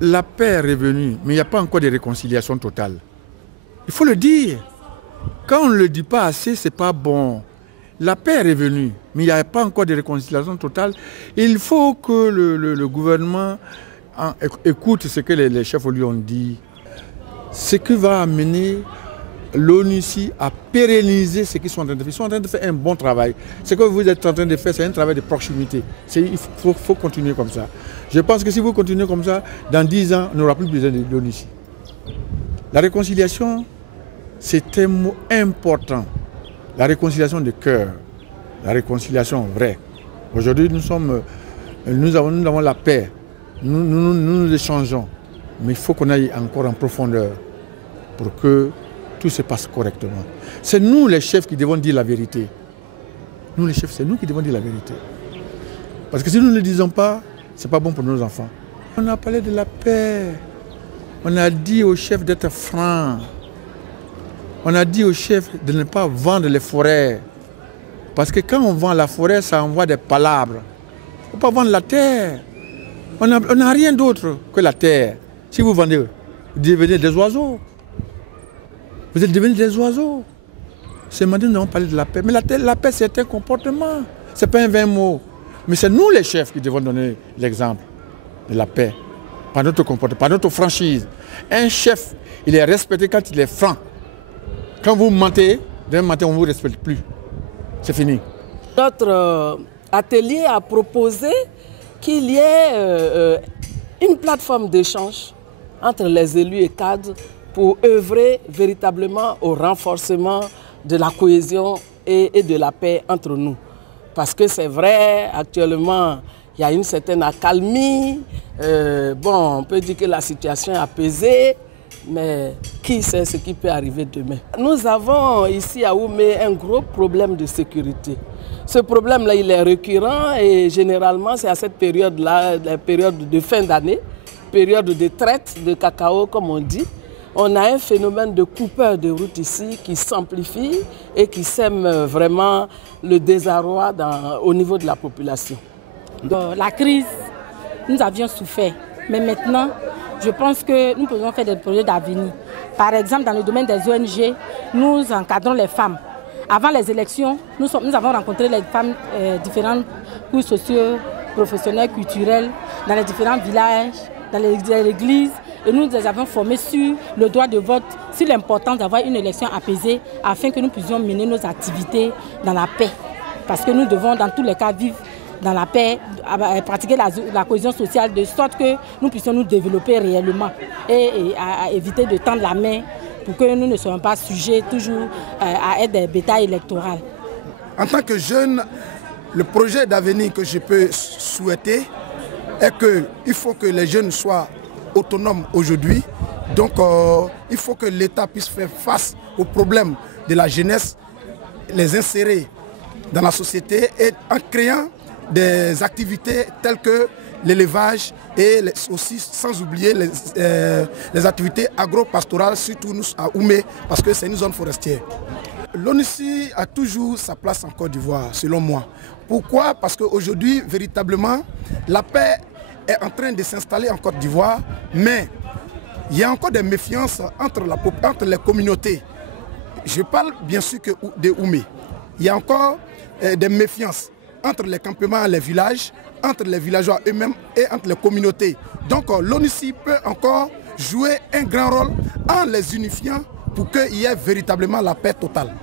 La paix est revenue, mais il n'y a pas encore de réconciliation totale. Il faut le dire. Quand on ne le dit pas assez, ce n'est pas bon. La paix est revenue, mais il n'y a pas encore de réconciliation totale. Il faut que le gouvernement écoute ce que les chefs lui ont dit. Ce qui va amener l'ONUCI à pérenniser ce qu'ils sont en train de faire. Ils sont en train de faire un bon travail. Ce que vous êtes en train de faire, c'est un travail de proximité. Il faut continuer comme ça. Je pense que si vous continuez comme ça, dans 10 ans, on n'aura plus besoin de l'ONUCI. La réconciliation, c'est un mot important. La réconciliation de cœur, la réconciliation vraie. Aujourd'hui, nous avons la paix. Nous échangeons. Mais il faut qu'on aille encore en profondeur pour que tout se passe correctement. C'est nous les chefs qui devons dire la vérité. Nous les chefs, c'est nous qui devons dire la vérité. Parce que si nous ne le disons pas, ce n'est pas bon pour nos enfants. On a parlé de la paix. On a dit aux chefs d'être francs. On a dit aux chefs de ne pas vendre les forêts. Parce que quand on vend la forêt, ça envoie des palabres. Il ne faut pas vendre la terre. On n'a rien d'autre que la terre. Si vous vendez, vous devenez des oiseaux. Vous êtes devenus des oiseaux. C'est maintenant que nous avons parlé de la paix. Mais la paix, c'est un comportement. Ce n'est pas un vain mot. Mais c'est nous les chefs qui devons donner l'exemple de la paix. Par notre comportement, par notre franchise. Un chef, il est respecté quand il est franc. Quand vous mentez, demain matin, on ne vous respecte plus. C'est fini. Notre atelier a proposé qu'il y ait une plateforme d'échange entre les élus et cadres pour œuvrer véritablement au renforcement de la cohésion et de la paix entre nous. Parce que c'est vrai, actuellement, il y a une certaine accalmie. On peut dire que la situation est apaisée, mais qui sait ce qui peut arriver demain? Nous avons ici à Oumé un gros problème de sécurité. Ce problème-là, il est récurrent et généralement, c'est à cette période-là, la période de fin d'année, période de traite de cacao, comme on dit. On a un phénomène de coupeur de route ici qui s'amplifie et qui sème vraiment le désarroi au niveau de la population. La crise, nous avions souffert, mais maintenant, je pense que nous pouvons faire des projets d'avenir. Par exemple, dans le domaine des ONG, nous encadrons les femmes. Avant les élections, nous avons rencontré les femmes différentes couches sociaux, professionnelles, culturelles, dans les différents villages, dans les églises. Et nous les avons formés sur le droit de vote, sur l'importance d'avoir une élection apaisée afin que nous puissions mener nos activités dans la paix. Parce que nous devons dans tous les cas vivre dans la paix, pratiquer la cohésion sociale de sorte que nous puissions nous développer réellement et à éviter de tendre la main pour que nous ne soyons pas sujets toujours à être des bétails électoraux. En tant que jeune, le projet d'avenir que je peux souhaiter est qu'il faut que les jeunes soient autonomes aujourd'hui. Donc il faut que l'État puisse faire face aux problèmes de la jeunesse, les insérer dans la société et en créant des activités telles que l'élevage et aussi sans oublier les activités agro-pastorales, surtout nous à Oumé, parce que c'est une zone forestière. L'ONUCI a toujours sa place en Côte d'Ivoire, selon moi. Pourquoi? Parce qu'aujourd'hui, véritablement, la paix est en train de s'installer en Côte d'Ivoire, mais il y a encore des méfiances entre les communautés. Je parle bien sûr que de Oumé. Il y a encore des méfiances entre les campements et les villages, entre les villageois eux-mêmes et entre les communautés. Donc l'ONUCI peut encore jouer un grand rôle en les unifiant pour qu'il y ait véritablement la paix totale.